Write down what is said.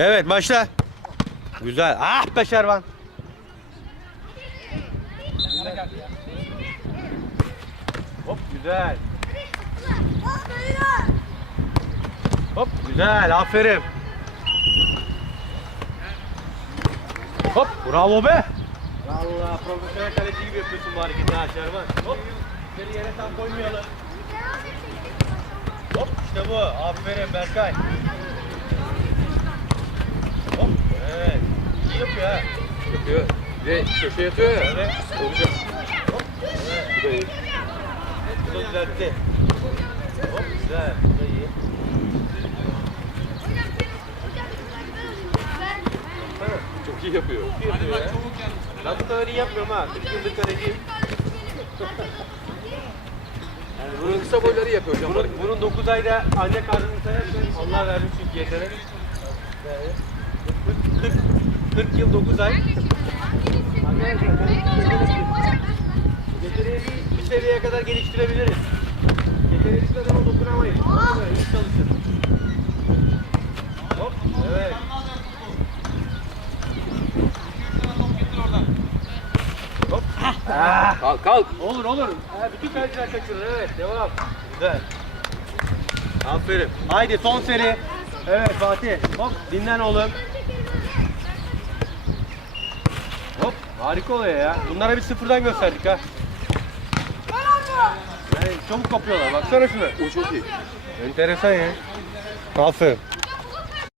Evet başla. Güzel. Ah be Şervan. Hop güzel. Hop güzel. Aferin. Hop bravo be. Valla profesyonel kaleci gibi yapıyorsun bu hareketi ha Şervan. Hop. Seni yere tam koymayalım. Hop işte bu. Aferin Berkay. Hop. Evet. İyi yapıyor ha. Yapıyor. Ve köşeye yatıyor ya. Evet. Olacak. Bu da iyi. Bu da düzeltti. Hop güzel. Bu da iyi. Çok iyi yapıyor. İyi yapıyor ya. Ben bu kadar iyi yapmıyorum ha. 40 yıldır kaleciyim. Yani Bunun kısa boyları yapıyor hocam. bunun, bunun 9 ayda anne karnını sayarsan Allah vermiş çünkü yetenek. Yani 40, 40 yıl 9 ay. Yeteneği bir, seviyeye kadar geliştirebiliriz. Yeteneksiz adama dokunamayız. Ona göre iyi çalışın. Hop, evet. Hop. Ah. Kalk kalk. Olur olur. Ha, bütün kaleciler kaçırır. Evet devam. Güzel. Aferin. Haydi son seri. Evet Fatih. Hop dinlen oğlum. Hop harika oluyor ya. Bunlara bir sıfırdan gösterdik ha. Yani çabuk kapıyorlar. Baksana şuna. O çok iyi. Enteresan ya. Aferin.